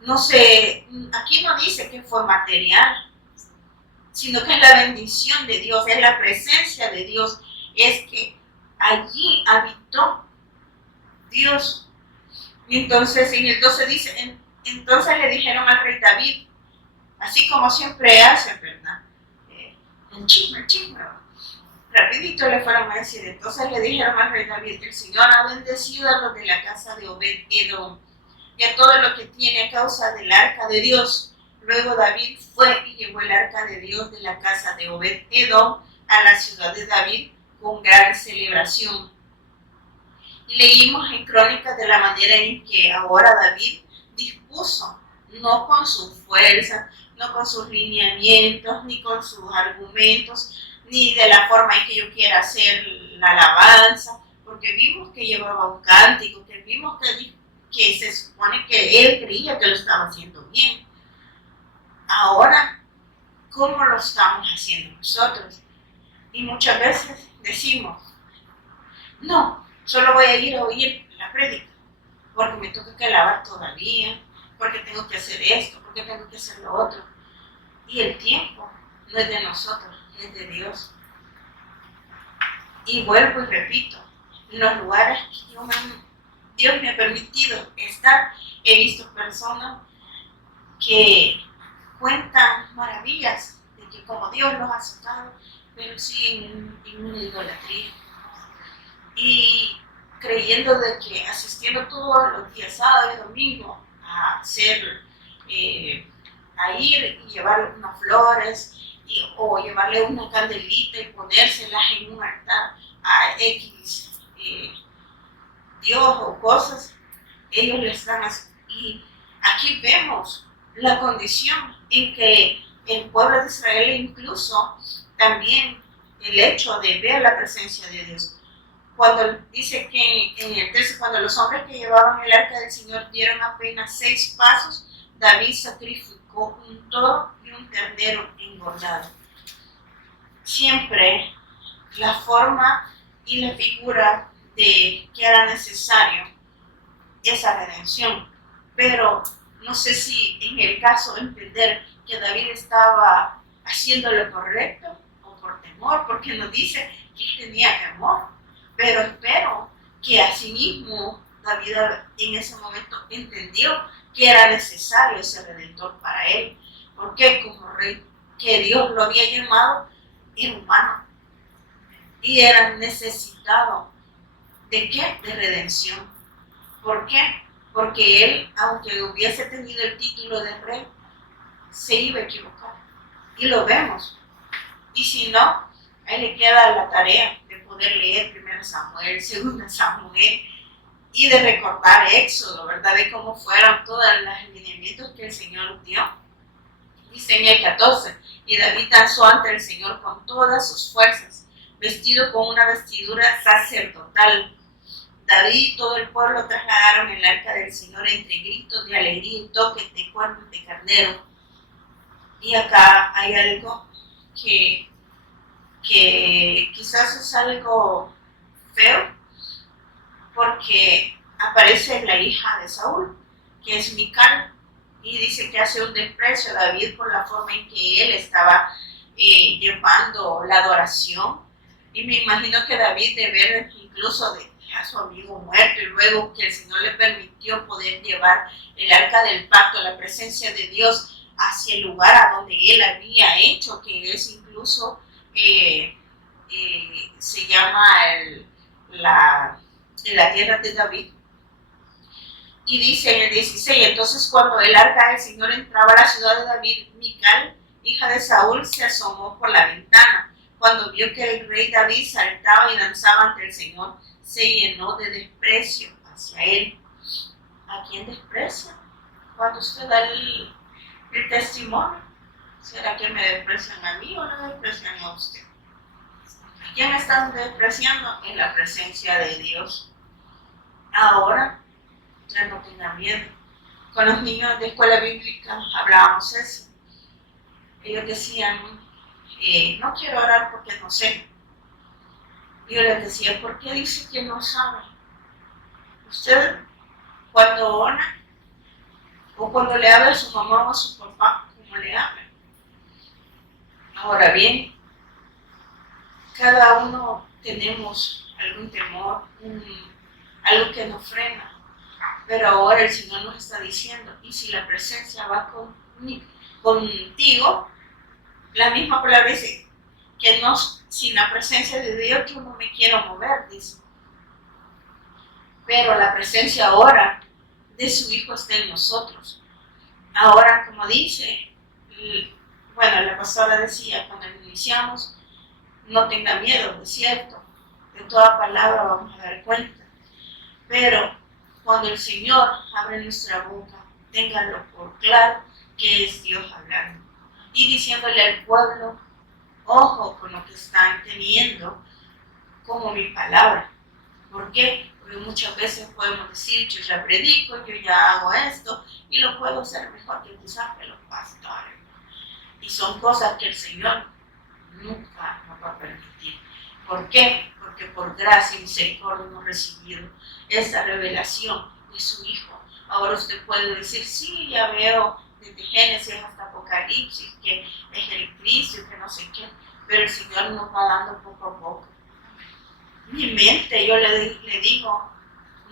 no sé, aquí no dice que fue material, sino que es la bendición de Dios, es la presencia de Dios, es que allí habitó Dios. Y entonces en el 12 dice, entonces le dijeron al rey David, así como siempre hacen, ¿verdad? El chisme, rapidito le fueron a decir, entonces le dijeron al rey David, el Señor ha bendecido a los de la casa de Obed-Edom y a todo lo que tiene a causa del arca de Dios. Luego David fue y llevó el arca de Dios de la casa de Obed-Edom a la ciudad de David con gran celebración. Y leímos en Crónicas de la manera en que ahora David dispuso, no con su fuerza, no con sus lineamientos, ni con sus argumentos, ni de la forma en que yo quiera hacer la alabanza, porque vimos que llevaba un cántico, que vimos que se supone que él creía que lo estaba haciendo bien. Ahora, ¿cómo lo estamos haciendo nosotros? Y muchas veces decimos, no, solo voy a ir a oír la prédica, porque me toca que lavar todavía, porque tengo que hacer esto, porque tengo que hacer lo otro. Y el tiempo no es de nosotros, es de Dios. Y vuelvo y repito, en los lugares que Dios me ha permitido estar, he visto personas que cuentan maravillas de que como Dios los ha sacado, pero sí en una idolatría. Y creyendo de que asistiendo todos los días, sábado y domingo, a ir y llevar unas flores o llevarle una candelita y ponérselas en un altar a X Dios o cosas, ellos le están haciendo. Y aquí vemos la condición en que el pueblo de Israel, incluso también el hecho de ver la presencia de Dios. Cuando dice que en el 13, cuando los hombres que llevaban el arca del Señor dieron apenas 6 pasos, David sacrificó un toro y un ternero engordado. Siempre la forma y la figura de que era necesario esa redención, pero no sé si en el caso entender que David estaba haciendo lo correcto o por temor, porque nos dice que él tenía temor, pero espero que asimismo David en ese momento entendió que era necesario ese redentor para él, porque como rey que Dios lo había llamado era humano y era necesitado ¿de qué? De redención. ¿Por qué? Porque él, aunque hubiese tenido el título de rey, se iba a equivocar. Y lo vemos. Y si no, a él le queda la tarea de poder leer 1 Samuel, 2 Samuel, y de recordar Éxodo, ¿verdad? De cómo fueron todos los lineamientos que el Señor dio. Dice en el 14, y David danzó ante el Señor con todas sus fuerzas, vestido con una vestidura sacerdotal. David y todo el pueblo trasladaron el arca del Señor entre gritos de alegría y toques de cuernos de carnero. Y acá hay algo que quizás es algo feo, porque aparece la hija de Saúl, que es Mical, y dice que hace un desprecio a David por la forma en que él estaba llevando la adoración. Y me imagino que David, de ver incluso a su amigo muerto, y luego que el Señor le permitió poder llevar el arca del pacto, la presencia de Dios, hacia el lugar a donde él había hecho, que es incluso, se llama la tierra de David. Y dice en el 16, entonces cuando el arca del Señor entraba a la ciudad de David, Mical, hija de Saúl, se asomó por la ventana. Cuando vio que el rey David saltaba y danzaba ante el Señor, se llenó de desprecio hacia él. ¿A quién desprecia? Cuando usted da el testimonio, ¿será que me desprecian a mí o no desprecian a usted? ¿A quién están despreciando? En la presencia de Dios. Ahora, ya no tenga miedo. Con los niños de escuela bíblica hablábamos eso. Ellos decían, no quiero orar porque no sé. Yo les decía, ¿por qué dice que no sabe? Usted, cuando ora, o cuando le habla a su mamá o a su papá, ¿cómo le habla? Ahora bien, cada uno tenemos algún temor, algo que nos frena. Pero ahora el Señor nos está diciendo, y si la presencia va contigo, la misma palabra dice, que no, sin la presencia de Dios yo no me quiero mover, dice. Pero la presencia ahora de su Hijo está en nosotros. Ahora, como dice, bueno, la pastora decía, cuando iniciamos, no tenga miedo, es cierto, de toda palabra vamos a dar cuenta. Pero cuando el Señor abre nuestra boca, ténganlo por claro que es Dios hablando. Y diciéndole al pueblo, ojo con lo que están teniendo como mi palabra. ¿Por qué? Porque muchas veces podemos decir, yo ya predico, yo ya hago esto, y lo puedo hacer mejor que quizás que los pastores. Y son cosas que el Señor nunca nos va a permitir. ¿Por qué? Porque por gracia y misericordia hemos recibido esa revelación de su Hijo. Ahora usted puede decir, sí, ya veo desde Génesis hasta Apocalipsis que es el Cristo, que no sé qué, pero el Señor nos va dando poco a poco. Mi mente, yo le digo,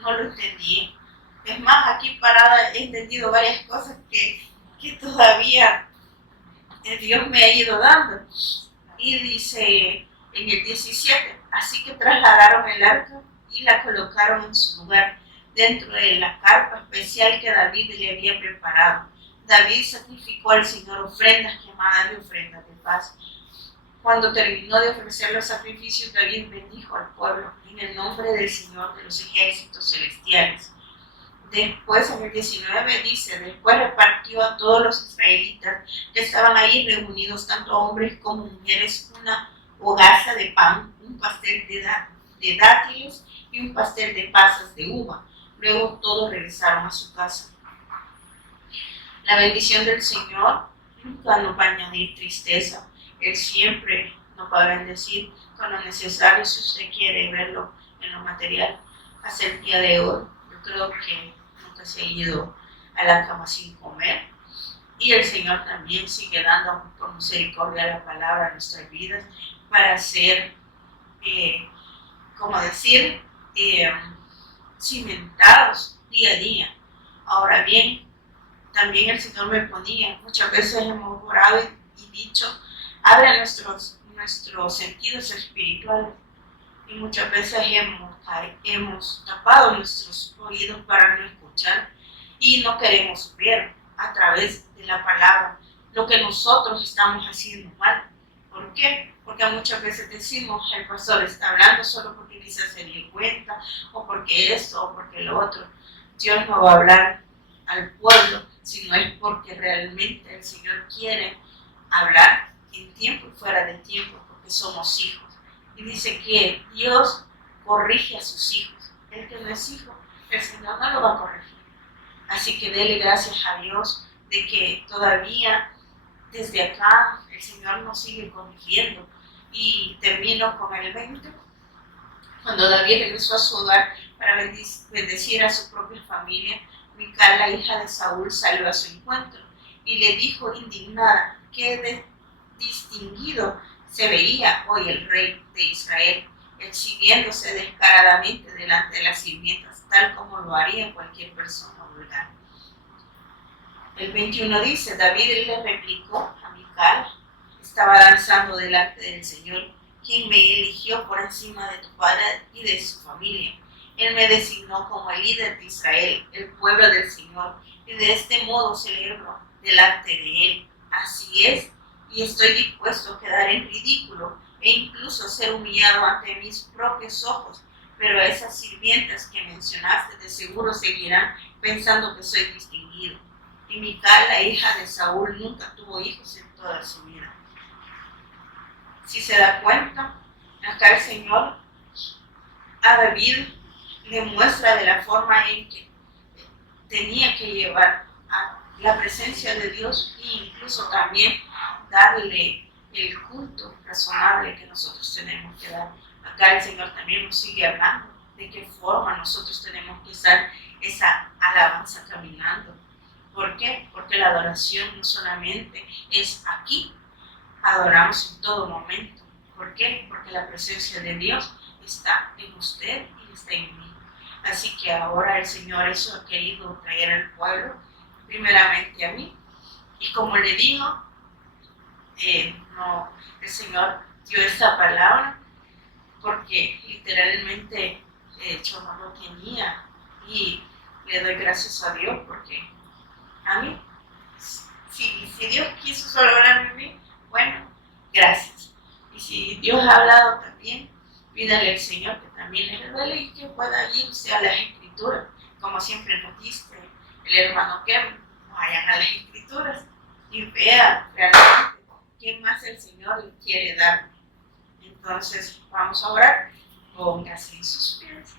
no lo entendí. Es más, aquí parada he entendido varias cosas que todavía Dios me ha ido dando. Y dice en el 17, así que trasladaron el arca y la colocaron en su lugar, dentro de la carpa especial que David le había preparado. David sacrificó al Señor ofrendas quemadas y ofrendas de paz. Cuando terminó de ofrecer los sacrificios, David bendijo al pueblo en el nombre del Señor de los ejércitos celestiales. Después, en el 19 dice, después repartió a todos los israelitas que estaban ahí reunidos, tanto hombres como mujeres, una hogaza de pan, un pastel de dátiles y un pastel de pasas de uva. Luego todos regresaron a su casa. La bendición del Señor nunca nos va a añadir tristeza. Él siempre nos va a bendecir con lo necesario si usted quiere verlo en lo material. Hasta el día de hoy, yo creo que nunca se ha ido a la cama sin comer. Y el Señor también sigue dando por misericordia la palabra a nuestras vidas para ser, como decir, cimentados día a día. Ahora bien, también el Señor me ponía, muchas veces hemos orado y dicho, abre nuestros sentidos espirituales, y muchas veces hemos tapado nuestros oídos para no escuchar y no queremos ver a través de la palabra lo que nosotros estamos haciendo mal. ¿Por ¿Por qué? Porque muchas veces decimos, el pastor está hablando solo porque quizás se dio cuenta, o porque esto, o porque lo otro. Dios no va a hablar al pueblo, sino es porque realmente el Señor quiere hablar en tiempo y fuera de tiempo, porque somos hijos. Y dice que Dios corrige a sus hijos. El que no es hijo, el Señor no lo va a corregir. Así que dele gracias a Dios de que todavía desde acá el Señor nos sigue corrigiendo. Y termino con el 20. Cuando David regresó a su hogar para bendecir a su propia familia, Mical, la hija de Saúl, salió a su encuentro y le dijo indignada: qué distinguido se veía hoy el rey de Israel, exhibiéndose descaradamente delante de las sirvientas, tal como lo haría cualquier persona vulgar. El 21 dice: David le replicó a Mical: estaba danzando delante del Señor, quien me eligió por encima de tu padre y de su familia. Él me designó como el líder de Israel, el pueblo del Señor, y de este modo celebro delante de él. Así es, y estoy dispuesto a quedar en ridículo e incluso ser humillado ante mis propios ojos, pero esas sirvientas que mencionaste de seguro seguirán pensando que soy distinguido. Y Mical, la hija de Saúl, nunca tuvo hijos en toda su vida. Si se da cuenta, acá el Señor a David le muestra de la forma en que tenía que llevar a la presencia de Dios e incluso también darle el culto razonable que nosotros tenemos que dar. Acá el Señor también nos sigue hablando de qué forma nosotros tenemos que usar esa alabanza caminando. ¿Por qué? Porque la adoración no solamente es aquí, adoramos en todo momento. ¿Por qué? Porque la presencia de Dios está en usted y está en mí. Así que ahora el Señor eso ha querido traer al pueblo, primeramente a mí. Y como le digo, el Señor dio esta palabra porque literalmente yo no lo tenía. Y le doy gracias a Dios porque a mí, si Dios quiso solo hablarme a mí, bueno, gracias. Y si Dios ha hablado también, pídale al Señor que también le duele y que pueda irse a las Escrituras, como siempre nos dice el hermano Kevin: vayan a las Escrituras y vean realmente qué más el Señor le quiere dar. Entonces, vamos a orar. Póngase en sus pies.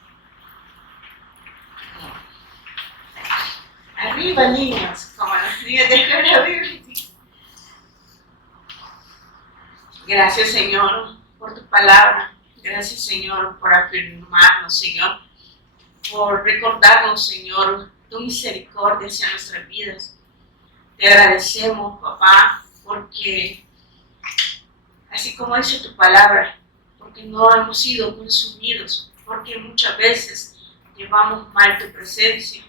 Arriba, niños, como los niños de la Biblia. Gracias, Señor, por tu palabra. Gracias, Señor, por afirmarnos, Señor, por recordarnos, Señor, tu misericordia hacia nuestras vidas. Te agradecemos, papá, porque así como dice tu palabra, porque no hemos sido consumidos, porque muchas veces llevamos mal tu presencia,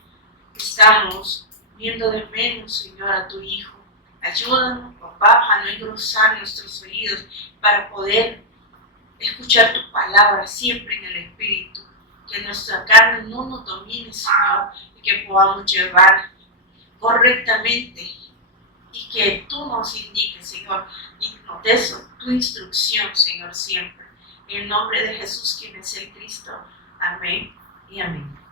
estamos viendo de menos, Señor, a tu Hijo. Ayúdanos, papá, a no engrosar nuestros oídos para poder escuchar tu palabra siempre en el Espíritu. Que nuestra carne no nos domine, Señor, y que podamos llevar correctamente y que tú nos indiques, Señor, y nos des tu instrucción, Señor, siempre. En el nombre de Jesús, quien es el Cristo. Amén y amén.